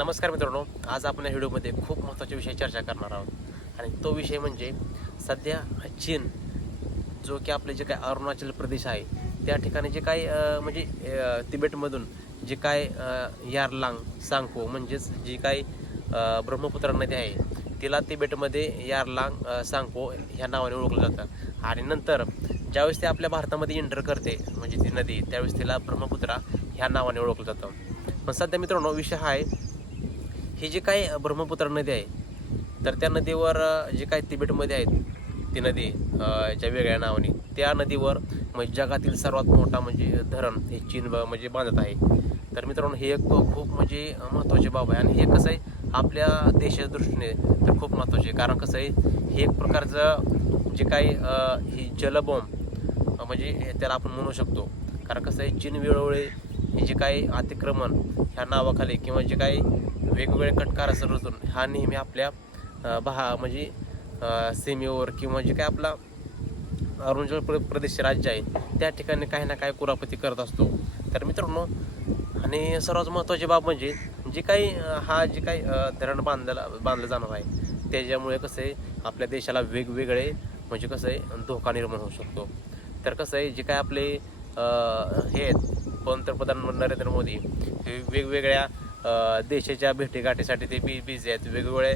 नमस्कार मित्रांनो आज आपण या व्हिडिओमध्ये खूप महत्त्वाच्या विषय चर्चा करणार आहोत. आणि तो विषय म्हणजे सध्या चीन जो की आपले जे काय अरुणाचल प्रदेश आहे त्या ठिकाणी जे काय म्हणजे तिबेटमधून जे काय यारलांग सांगपो म्हणजेच जी काय ब्रह्मपुत्रा नदी आहे तिला तिबेटमध्ये यारलांग अं, सांगपो ह्या नावाने ओळखलं जातं. आणि नंतर ज्यावेळेस ते आपल्या भारतामध्ये एंटर करते म्हणजे ती नदी त्यावेळेस तिला ब्रह्मपुत्रा ह्या नावाने ओळखलं जातं. पण सध्या मित्रांनो विषय हा आहे ही जी काही ब्रह्मपुत्रा नदी आहे तर त्या नदीवर जे काही तिबेटमध्ये आहेत ती नदी ज्या वेगळ्या नावाने त्या नदीवर म्हणजे जगातील सर्वात मोठा म्हणजे धरण हे चीन ब- म्हणजे बांधत आहे. तर मित्रांनो हे एक खूप म्हणजे महत्त्वाची बाब आहे. आणि हे कसं आहे आपल्या देशाच्या दृष्टीने तर खूप महत्त्वाचे आहे. कारण कसं आहे हे एक प्रकारचं जे काही ही जलबॉम्ब म्हणजे हे त्याला आपण म्हणू शकतो. कारण कसं आहे चीन वेळोवेळी हे जे काही अतिक्रमण ह्या नावाखाली किंवा जे काही वेगवेगळे कटकार रचून हा नेहमी आपल्या भा म्हणजे सीमेवर किंवा जे काय आपला अरुणाचल प्र प्रदेश राज्य आहे त्या ठिकाणी काही ना काही कुरापती करत असतो. तर मित्रांनो आणि सर्वात महत्त्वाची बाब म्हणजे जे काही हा जे काही धरण बांधला बांधलं जाणार आहे त्याच्यामुळे कसं आहे आपल्या देशाला वेगवेगळे म्हणजे कसं आहे धोका निर्माण होऊ शकतो. तर कसं आहे जे काय आपले हे आहेत पंतप्रधान नरेंद्र मोदी हे वेगवेगळ्या देशाच्या भेटीगाठीसाठी ते बी बिझी आहेत. वेगवेगळे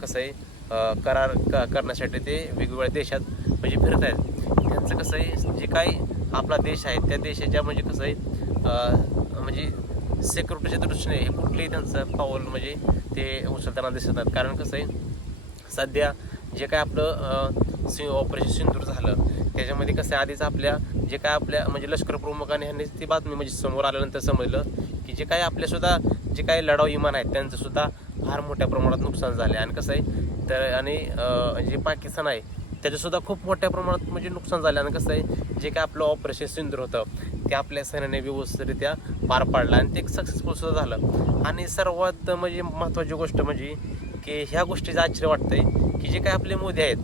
कसं आहे करार क करण्यासाठी ते वेगवेगळ्या देशात म्हणजे फिरत आहेत. त्यांचं कसं आहे जे काही आपला देश आहे त्या देशाच्या म्हणजे कसं आहे म्हणजे सिक्युरिटीच्या दृष्टीने हे कुठलंही त्यांचं पाऊल म्हणजे ते उचलताना दिसत कारण कसं आहे सध्या जे काय आपलं सि ऑपरेशन सिंदूर झालं त्याच्यामध्ये कसं आहे आधीच आपल्या जे काय आपल्या म्हणजे लष्कर प्रमुखाने ह्यांनी ती बातमी म्हणजे समोर आल्यानंतर समजलं की जे काही आपल्यासुद्धा जे काही लढाऊ विमान आहेत त्यांचंसुद्धा फार मोठ्या प्रमाणात नुकसान झालं आहे आणि कसं आहे तर आणि जे पाकिस्तान आहे त्याच्यासुद्धा खूप मोठ्या प्रमाणात म्हणजे नुकसान झालं आणि कसं आहे जे काय आपलं ऑपरेशन सिंदूर होतं ते आपल्या सैन्याने व्यवस्थितरित्या पार पाडलं. आणि ते सक्सेसफुल सुद्धा झालं. आणि सर्वात म्हणजे महत्त्वाची गोष्ट म्हणजे की ह्या गोष्टीचं आश्चर्य वाटतंय की जे काय आपले मोदी आहेत.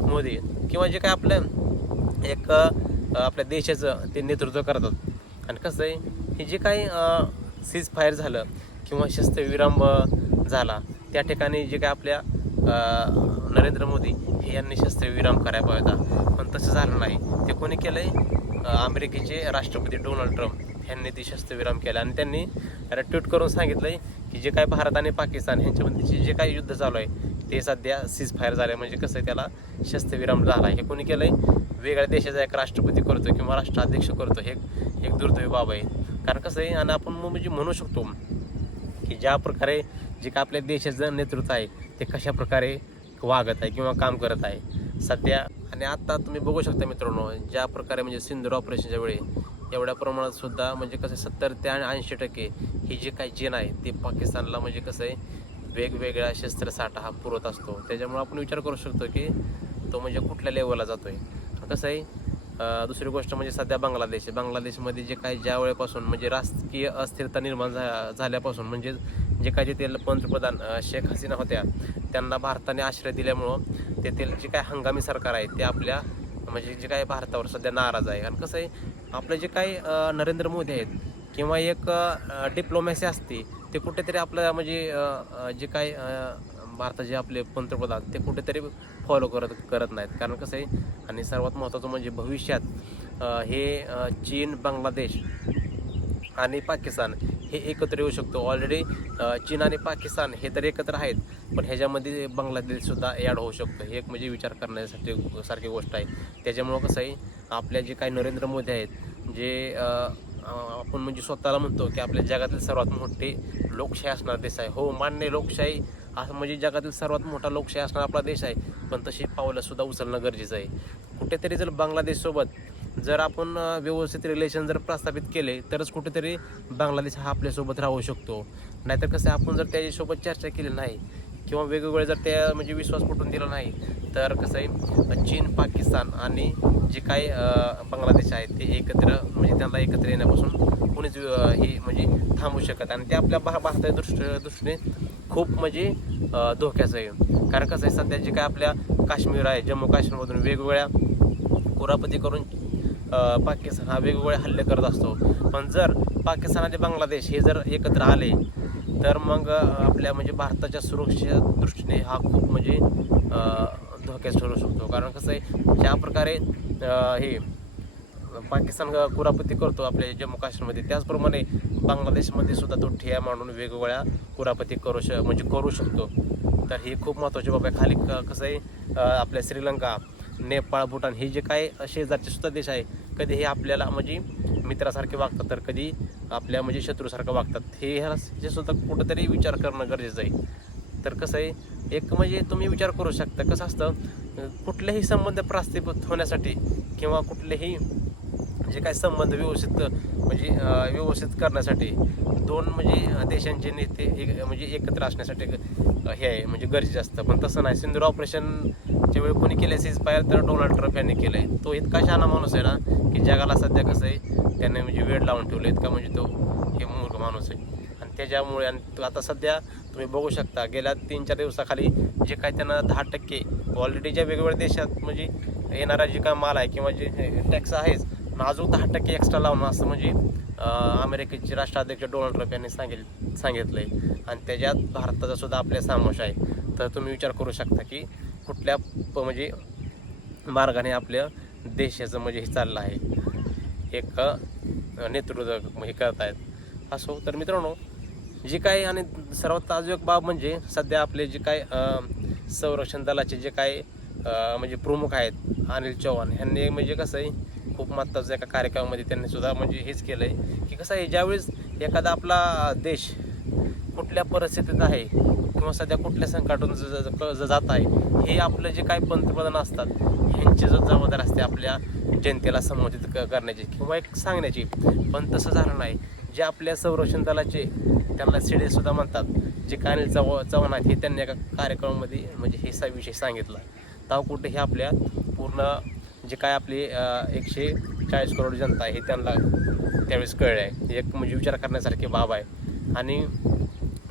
मोदी किंवा जे काय आपलं एक आपल्या देशाचं ते नेतृत्व करतात. आणि कसं आहे हे जे काही सीज फायर झालं किंवा शस्त्रविराम झाला त्या ठिकाणी जे काय आपल्या नरेंद्र मोदी हे यांनी शस्त्रविराम करायला पाहिजे होता. पण तसं झालं नाही. ते कोणी केलं आहे अमेरिकेचे राष्ट्रपती डोनाल्ड ट्रम्प यांनी ते शस्त्रविराम केला. आणि त्यांनी ट्विट करून सांगितलं आहे की जे काय भारत आणि पाकिस्तान ह्यांच्यामध्ये जे काही युद्ध चालू आहे ते सध्या सीज फायर झालं म्हणजे कसं आहे त्याला शस्त्रविराम झाला. हे कोणी केलंय? वेगळ्या देशाचा एक राष्ट्रपती करतो किंवा राष्ट्राध्यक्ष करतो हे एक दुर्दैवी बाब आहे. कारण कसं आहे आणि आपण म्हणजे म्हणू शकतो की ज्या प्रकारे जे का आपल्या देशाचं नेतृत्व आहे ते कशा प्रकारे वागत आहे किंवा काम करत आहे. सध्या आणि आत्ता तुम्ही बघू शकता मित्रांनो ज्या प्रकारे म्हणजे सिंदूर ऑपरेशनच्या वेळी एवढ्या प्रमाणात सुद्धा म्हणजे कसं सत्तर ते ऐंशी टक्के ही जे काही जेन आहे ते पाकिस्तानला म्हणजे कसं आहे वेगवेगळ्या शस्त्रसाठा हा पुरवत असतो. त्याच्यामुळे आपण विचार करू शकतो की तो म्हणजे कुठल्या लेवलला जातो आहे कसं आहे दुसरी गोष्ट म्हणजे सध्या बांगलादेश आहे. बांगलादेशमध्ये जे काही ज्या वेळेपासून म्हणजे राजकीय अस्थिरता निर्माण झा झाल्यापासून म्हणजे जे काही तेथील पंतप्रधान शेख हसीना होत्या त्यांना भारताने आश्रय दिल्यामुळं तेथील जे काही हंगामी सरकार आहे ते आपल्या म्हणजे जे काही भारतावर सध्या नाराज आहे. कारण कसं आहे आपले जे काही नरेंद्र मोदी आहेत किंवा एक डिप्लोमॅसी असते ते कुठेतरी आपलं म्हणजे जे काही भारताचे आपले पंतप्रधान ते कुठेतरी फॉलो करत करत नाहीत. कारण कसं आहे आणि सर्वात महत्त्वाचं म्हणजे भविष्यात हे चीन बांगलादेश आणि पाकिस्तान हे एकत्र येऊ शकतो. ऑलरेडी चीन आणि पाकिस्तान हे तर एकत्र आहेत पण ह्याच्यामध्ये बांगलादेशसुद्धा ॲड होऊ शकतो. हे एक म्हणजे विचार करण्यासाठी सारखी गोष्ट आहे. त्याच्यामुळं कसं आहे आपल्या जे काही नरेंद्र मोदी आहेत जे आपण म्हणजे स्वतःला म्हणतो की आपल्या जगातील सर्वात मोठे लोकशाही असणारा देश आहे. हो मान्य लोकशाही असं म्हणजे जगातील सर्वात मोठा लोकशाही असणारा आपला देश आहे. पण तशी पावलंसुद्धा उचलणं गरजेचं आहे. कुठेतरी जर बांगलादेशसोबत जर आपण व्यवस्थित रिलेशन जर प्रस्थापित केले तरच कुठेतरी बांगलादेश हा आपल्यासोबत राहू शकतो. नाहीतर कसं आहे, आपण जर त्याच्यासोबत चर्चा केली नाही किंवा वेगवेगळे जर त्या म्हणजे विश्वास पटून दिला नाही तर कसं आहे चीन पाकिस्तान आणि जे काही बांगलादेश आहेत ते एकत्र म्हणजे त्यांना एकत्र येण्यापासून कोणीच हे म्हणजे थांबू शकत आणि ते आपल्या भा भारताच्या दृष्ट दृष्टीने खूप म्हणजे धोक्याचं आहे. कारण कसं आहे सध्या जे काय आपल्या काश्मीर आहे जम्मू काश्मीरमधून वेगवेगळ्या कुरापती करून पाकिस्तान हा वेगवेगळे हल्ले करत असतो. पण जर पाकिस्तान आणि बांगलादेश हे जर एकत्र आले तर मग आपल्या म्हणजे भारताच्या सुरक्षेच्या दृष्टीने हा खूप म्हणजे धोक्यात ठरू शकतो. कारण कसं आहे ज्या प्रकारे हे पाकिस्तान कुरापती करतो आपल्या जम्मू काश्मीरमध्ये त्याचप्रमाणे बांगलादेशमध्ये सुद्धा तो ठिया मांडून वेगवेगळ्या कुरापती करू श म्हणजे करू शकतो. तर ही खूप महत्त्वाची बाब आहे. खाली क- कसं आहे आपल्या श्रीलंका नेपाळ भूटान हे जे काय शेजारचे सुद्धा देश आहे कधी हे आपल्याला म्हणजे मित्रासारखे वागतात तर कधी आपल्या म्हणजे शत्रूसारखं वागतात. हे ह्याचे सुद्धा कुठंतरी विचार करणं गरजेचं आहे. तर कसं आहे एक म्हणजे तुम्ही विचार करू शकता. कसं असतं कुठलेही संबंध प्रस्थापित होण्यासाठी किंवा कुठलेही म्हणजे जे काही संबंध व्यवस्थित म्हणजे व्यवस्थित करण्यासाठी दोन म्हणजे देशांचे नेते एक म्हणजे एकत्र असण्यासाठी हे आहे म्हणजे गरजेचं असतं. पण तसं नाही. सिंदूर ऑपरेशनच्या वेळी कोणी केलं सीज फायर तर डोनाल्ड ट्रम्प यांनी केलं आहे तो इतका शहाणा माणूस आहे ना की जगाला सध्या कसं आहे त्याने म्हणजे वेळ लावून ठेवलं इतका म्हणजे तो हे मूर्ख माणूस आहे. आणि त्याच्यामुळे आणि तो आता सध्या तुम्ही बघू शकता गेल्या तीन चार दिवसाखाली जे काय त्यांना दहा टक्के ऑलरेडी ज्या वेगवेगळ्या देशात म्हणजे येणारा जे काय माल आहे किंवा जे टॅक्स आहेच पण अजून दहा टक्के एक्स्ट्रा लावणं असं म्हणजे अमेरिकेचे राष्ट्राध्यक्ष डोनाल्ड ट्रम्प यांनी सांगितलं सांगितलं आहे आणि त्याच्यात भारताचा सुद्धा आपल्या समावेश आहे. तर तुम्ही विचार करू शकता की कुठल्या प- म्हणजे मार्गाने आपल्या देशाचं म्हणजे हे चाललं आहे. एक नेतृत्व हे करत आहेत असो तर मित्रांनो जे काही आणि सर्वात ताजक बाब म्हणजे सध्या आपले जे काय संरक्षण दलाचे जे काय म्हणजे प्रमुख आहेत अनिल चव्हाण यांनी म्हणजे कसं आहे खूप महत्त्वाचं एका कार्यक्रमामध्ये त्यांनी सुद्धा म्हणजे हेच केलं आहे की कसं आहे ज्यावेळेस एखादा आपला देश कुठल्या परिस्थितीत आहे किंवा सध्या कुठल्या संकटातून ज- जात आहे हे आपलं जे काही पंतप्रधान असतात ह्यांची जो जबाबदारी असते आपल्या जनतेला संबोधित क- करण्याची किंवा एक सांगण्याची पण तसं झालं नाही. जे आपल्या संरक्षण दलाचे त्यांना सिडे सुद्धा म्हणतात जे काय चव चव्हाण आहेत हे त्यांनी एका कार्यक्रमामध्ये म्हणजे हे सा विषय सांगितला. तेव्हा कुठे हे आपल्या पूर्ण जे काय आपली एकशे चाळीस करोड जनता आहे हे त्यांना त्यावेळेस कळलं आहे एक म्हणजे विचार करण्यासारखी बाब आहे. आणि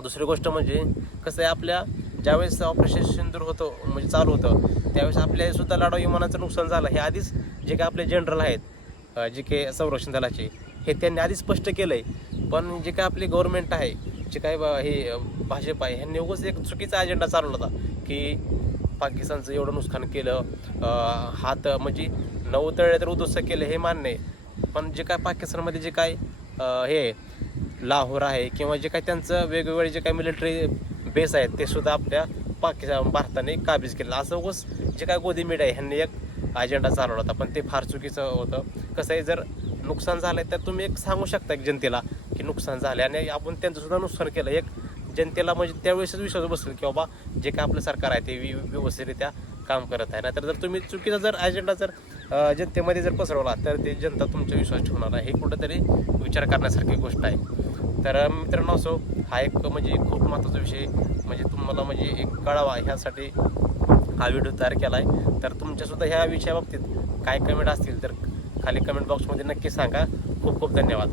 दुसरी गोष्ट म्हणजे कसं आहे आपल्या ज्यावेळेस ऑपरेशन सिंदूर होतं म्हणजे चालू होतं त्यावेळेस आपल्या सुद्धा लढाऊ विमानाचं नुकसान झालं. हे आधीच जे काय आपले जनरल आहेत जे काही संरक्षण दलाचे हे त्यांनी आधीच स्पष्ट केलं आहे पण जे काय आपली गव्हर्नमेंट आहे जे काय बा- हे भाजप आहे ह्यांनी उगाच एक चुकीचा अजेंडा चालवला होता की पाकिस्तानचं एवढं नुकसान केलं हात म्हणजे नऊ तळे तर उद्ध्वस्त केलं हे मान्य आहे. पण जे काय पाकिस्तानमध्ये जे काय हे लाहोर आहे किंवा जे काय त्यांचं वेगवेगळे जे काही मिलिटरी बेस आहेत ते सुद्धा आपल्या पाकिस्तान भारताने काबीज केलं. असं उगाच जे काय गोदी मीडिया आहे ह्यांनी एक अजेंडा चालवला होता. पण ते फार चुकीचं होतं. कसं आहे जर नुकसान झालं तर तुम्ही एक सांगू शकता एक जनतेला की नुकसान झालं आणि आपण त्यांचंसुद्धा नुकसान केलं. एक जनतेला म्हणजे त्यावेळेसच विश्वास बसेल की बाबा जे काय आपलं सरकार आहे ते वि- व्यवस्थितरित्या काम करत आहे. नाहीतर जर तुम्ही चुकीचा जर अजेंडा जर जनतेमध्ये जर पसरवला तर ते जनता तुमचा विश्वास ठेवणार आहे. हे कुठंतरी विचार करण्यासारखी गोष्ट आहे. तर मित्रांनो असो हा एक म्हणजे खूप महत्त्वाचा विषय म्हणजे तुम्हाला म्हणजे एक कळावा ह्यासाठी हा व्हिडिओ तयार केला आहे तर तुमच्यासुद्धा ह्या विषयाबाबतीत काय कमेंट असतील तर खाली कमेंट बॉक्समध्ये नक्की सांगा. खूप खूप धन्यवाद.